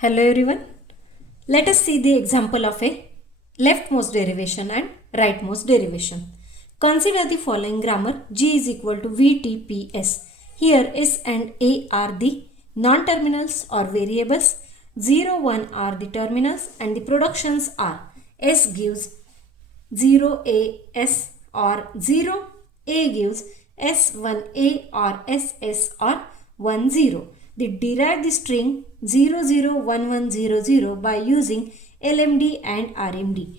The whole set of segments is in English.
Hello everyone. Let us see the example of a leftmost derivation and rightmost derivation. Consider the following grammar: G is equal to VTPS. Here S and A are the non-terminals or variables, 0, 1 are the terminals, and the productions are S gives 0AS or 0, A gives S1A or SS or 10. They derive the string 001100 by using LMD and RMD.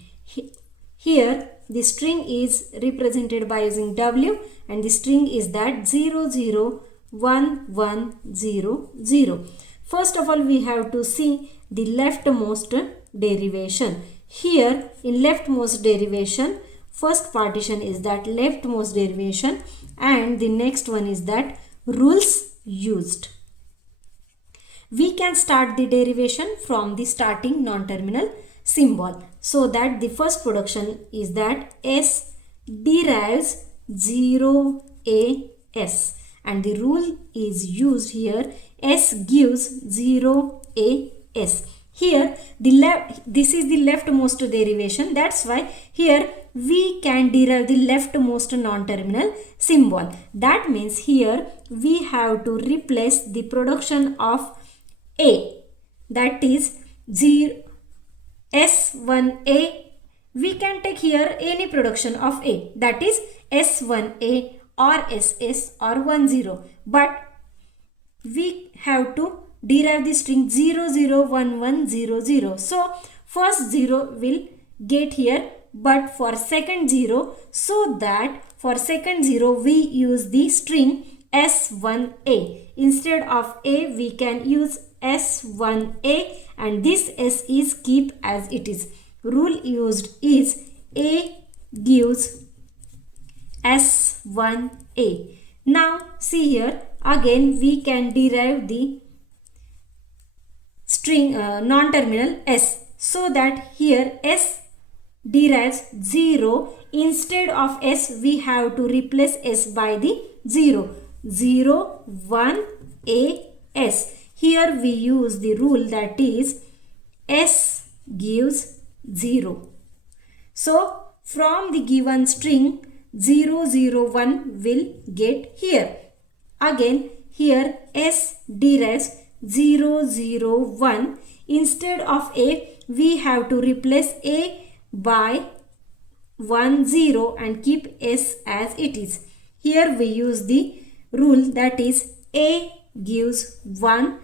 Here the string is represented by using W and the string is that 001100. First of all, we have to see the leftmost derivation. Here in leftmost derivation, first partition is that leftmost derivation and the next one is that rules used. We can start the derivation from the starting non-terminal symbol. So that the first production is that S derives 0AS and the rule is used here. S gives 0AS. Here this is the leftmost derivation. That's why here we can derive the leftmost non-terminal symbol. That means here we have to replace the production of A, that is S1A. We can take here any production of A, that is S1A or SS or 10, but we have to derive the string 001100. So first 0 will get here, but for second 0, so that for second 0 we use the string S1A. Instead of A we can use S1A and this S is keep as it is. Rule used is A gives S1A. Now see here again we can derive the string non-terminal S, so that here S derives 0. Instead of S we have to replace S by the 0. 0, 1, A, S. Here we use the rule that is S gives 0. So from the given string 001 will get here. Again here S derives 001. Instead of A we have to replace A by 10 and keep S as it is. Here we use the rule that is A gives 1,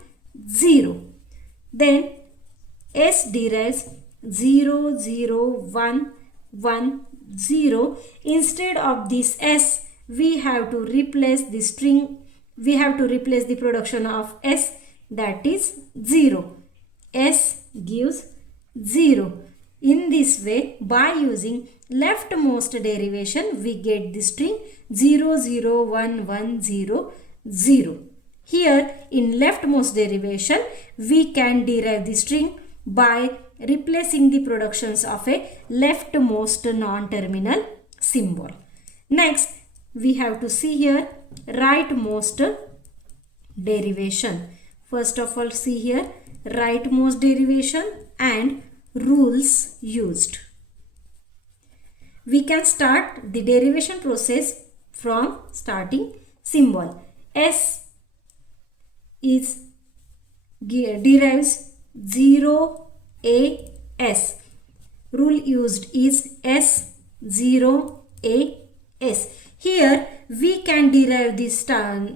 0. Then S derives 00110. Instead of this S we have to replace the string, we have to replace the production of S, that is 0. S gives 0. In this way, by using leftmost derivation we get the string 001100. Here in leftmost derivation we can derive the string by replacing the productions of a leftmost non-terminal symbol. Next we have to see here rightmost derivation. First of all, see here rightmost derivation and rules used. We can start the derivation process from starting symbol. S is derives 0AS. Rule used is S0AS. Here we can derive this the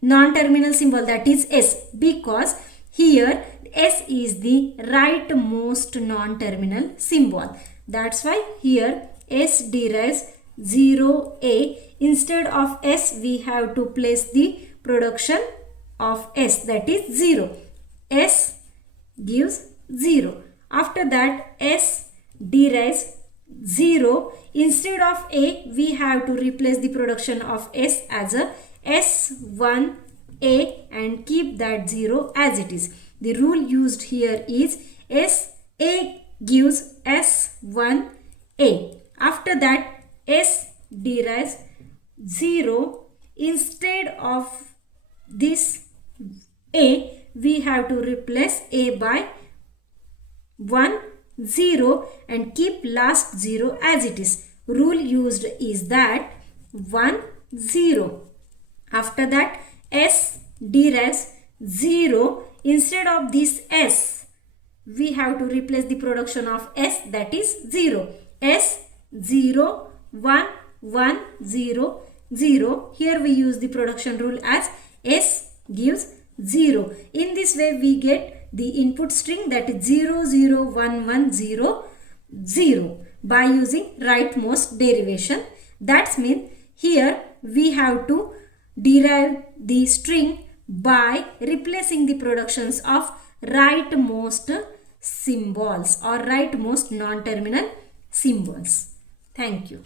non-terminal symbol, that is S, because here S is the rightmost non-terminal symbol. That's why here S derives 0A. Instead of S we have to place the production of S, that is 0. S gives 0. After that S derives 0. Instead of A we have to replace the production of S as a S1A and keep that 0 as it is. The rule used here is A gives S1A. After that S derives 0. Instead of this A we have to replace A by 1, 0 and keep last 0 as it is. Rule used is that 1, 0. After that, S derives 0. Instead of this S, we have to replace the production of S, that is 0. S 0, 1, 1, 0, 0. Here we use the production rule as S gives 0. In this way we get the input string, that is 0, 0, 1, 1, 0, 0 by using rightmost derivation. That means here we have to derive the string by replacing the productions of rightmost symbols or rightmost non-terminal symbols. Thank you.